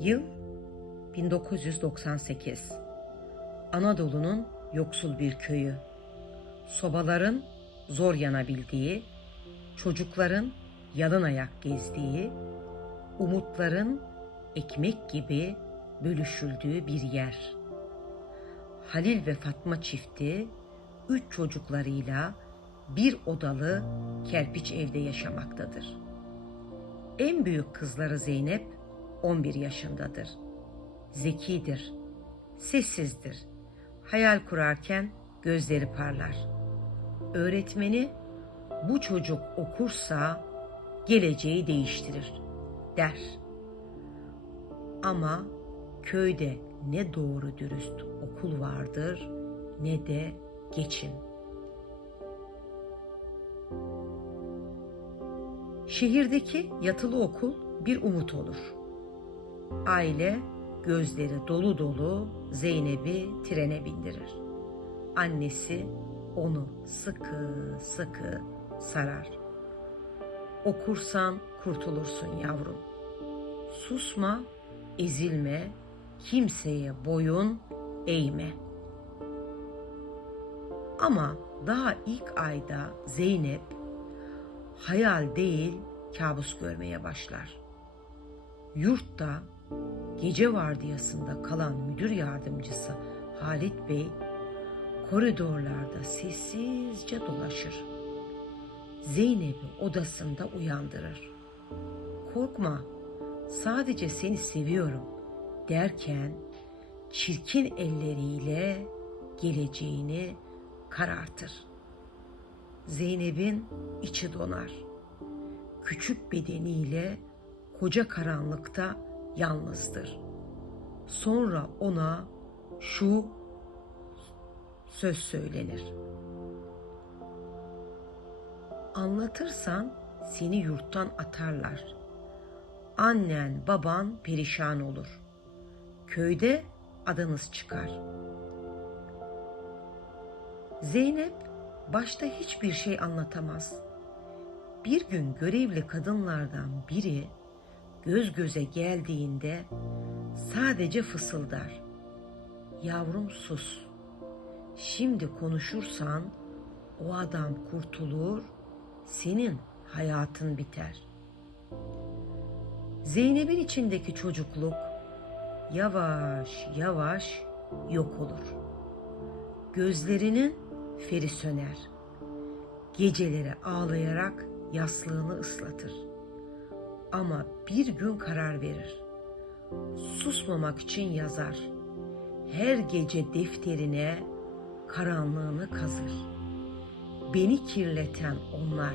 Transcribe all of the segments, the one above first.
Yıl 1998. Anadolu'nun yoksul bir köyü. Sobaların zor yanabildiği, çocukların yalın ayak gezdiği, umutların ekmek gibi bölüşüldüğü bir yer. Halil ve Fatma çifti üç çocuklarıyla bir odalı kerpiç evde yaşamaktadır. En büyük kızları Zeynep 11 yaşındadır. Zekidir, sessizdir. Hayal kurarken gözleri parlar. Öğretmeni bu çocuk okursa geleceği değiştirir der. Ama köyde ne doğru dürüst okul vardır ne de geçim. Şehirdeki yatılı okul bir umut olur. Aile gözleri dolu dolu Zeynep'i trene bindirir. Annesi onu sıkı sıkı sarar. Okursan kurtulursun yavrum. Susma, ezilme, kimseye boyun eğme. Ama daha ilk ayda Zeynep hayal değil kabus görmeye başlar. Yurtta gece vardiyasında kalan müdür yardımcısı Halit Bey koridorlarda sessizce dolaşır. Zeynep'i odasında uyandırır. Korkma, sadece seni seviyorum derken çirkin elleriyle geleceğini karartır. Zeynep'in içi donar. Küçük bedeniyle koca karanlıkta yalnızdır. Sonra ona şu söz söylenir. Anlatırsan seni yurttan atarlar. Annen, baban perişan olur. Köyde adınız çıkar. Zeynep başta hiçbir şey anlatamaz. Bir gün görevli kadınlardan biri göz göze geldiğinde sadece fısıldar. Yavrum sus. Şimdi konuşursan o adam kurtulur, senin hayatın biter. Zeynep'in içindeki çocukluk yavaş yavaş yok olur. Gözlerinin feri söner. Geceleri ağlayarak yaslığını ıslatır. Ama bir gün karar verir. Susmamak için yazar. Her gece defterine karanlığını kazır. Beni kirleten onlar,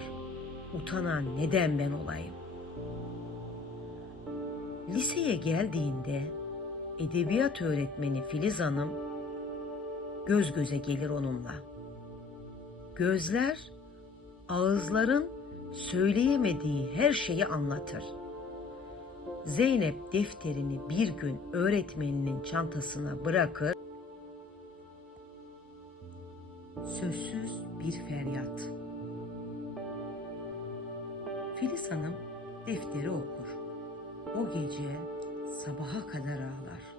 utanan neden ben olayım? Liseye geldiğinde edebiyat öğretmeni Filiz Hanım göz göze gelir onunla. Gözler ağızların söyleyemediği her şeyi anlatır. Zeynep defterini bir gün öğretmeninin çantasına bırakır. Sözsüz bir feryat. Filiz Hanım defteri okur. O gece sabaha kadar ağlar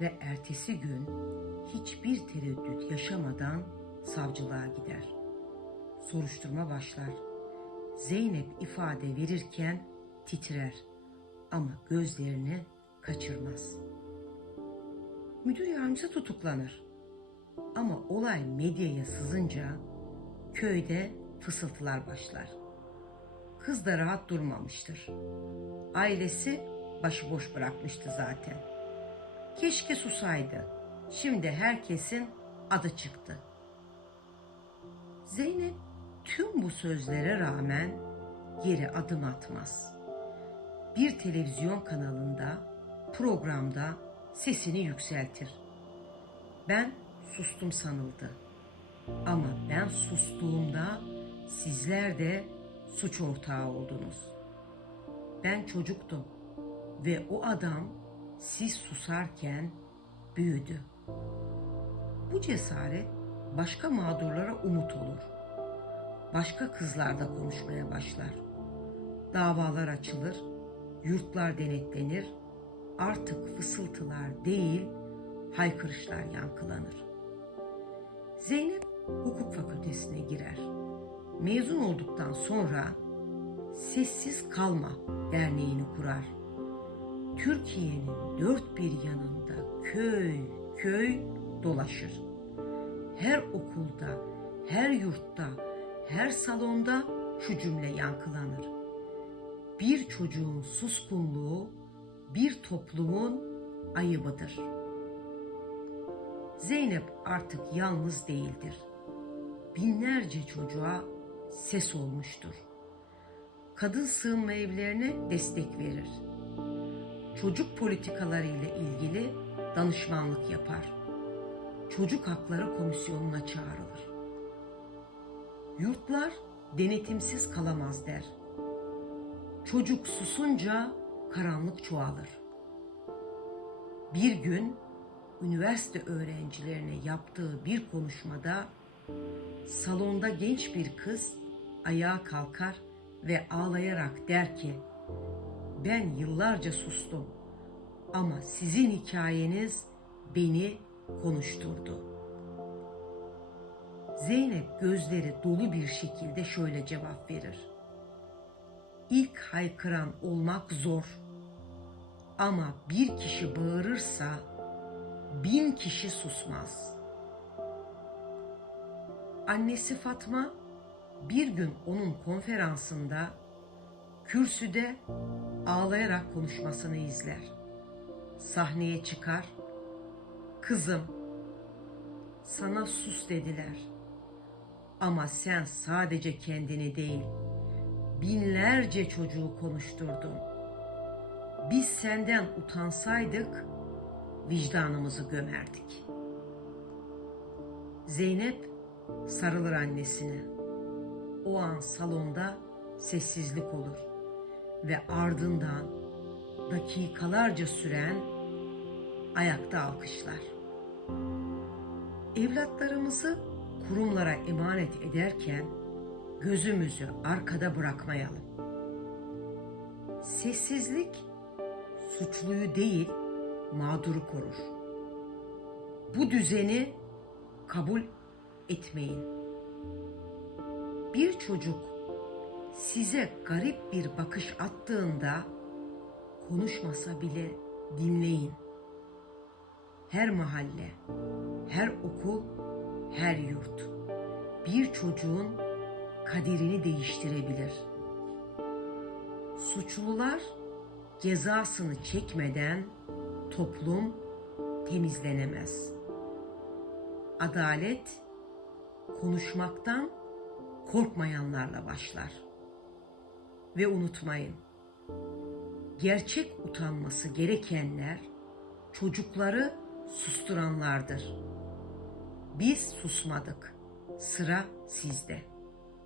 ve ertesi gün hiçbir tereddüt yaşamadan savcılığa gider. Soruşturma başlar. Zeynep ifade verirken titrer ama gözlerini kaçırmaz. Müdür yardımcısı tutuklanır. Ama olay medyaya sızınca köyde fısıltılar başlar. Kız da rahat durmamıştır. Ailesi başıboş bırakmıştı zaten. Keşke susaydı. Şimdi herkesin adı çıktı. Zeynep tüm bu sözlere rağmen yere adım atmaz. Bir televizyon kanalında, programda sesini yükseltir. Ben sustum sanıldı. Ama ben sustuğumda sizler de suç ortağı oldunuz. Ben çocuktum ve o adam siz susarken büyüdü. Bu cesaret başka mağdurlara umut olur. Başka kızlar da konuşmaya başlar. Davalar açılır, yurtlar denetlenir, artık fısıltılar değil, haykırışlar yankılanır. Zeynep hukuk fakültesine girer. Mezun olduktan sonra Sessiz Kalma Derneği'ni kurar. Türkiye'nin dört bir yanında köy köy dolaşır. Her okulda, her yurtta, her salonda şu cümle yankılanır. Bir çocuğun suskunluğu bir toplumun ayıbıdır. Zeynep artık yalnız değildir. Binlerce çocuğa ses olmuştur. Kadın sığınma evlerine destek verir. Çocuk politikaları ile ilgili danışmanlık yapar. Çocuk Hakları Komisyonu'na çağrılır. Yurtlar denetimsiz kalamaz der. Çocuk susunca karanlık çoğalır. Bir gün üniversite öğrencilerine yaptığı bir konuşmada salonda genç bir kız ayağa kalkar ve ağlayarak der ki ben yıllarca sustum ama sizin hikayeniz beni konuşturdu. Zeynep gözleri dolu bir şekilde şöyle cevap verir. İlk haykıran olmak zor. Ama bir kişi bağırırsa bin kişi susmaz. Annesi Fatma bir gün onun konferansında kürsüde ağlayarak konuşmasını izler. Sahneye çıkar. Kızım, sana sus dediler. Ama sen sadece kendini değil, binlerce çocuğu konuşturdun. Biz senden utansaydık, vicdanımızı gömerdik. Zeynep sarılır annesine. O an salonda sessizlik olur ve ardından dakikalarca süren ayakta alkışlar. Evlatlarımızı kurumlara emanet ederken gözümüzü arkada bırakmayalım. Sessizlik suçluyu değil, mağduru korur. Bu düzeni kabul etmeyin. Bir çocuk size garip bir bakış attığında konuşmasa bile dinleyin. Her mahalle, her okul, her yurt bir çocuğun kaderini değiştirebilir. Suçlular cezasını çekmeden toplum temizlenemez. Adalet konuşmaktan korkmayanlarla başlar. Ve unutmayın, gerçek utanması gerekenler çocukları susturanlardır. Biz susmadık. Sıra sizde.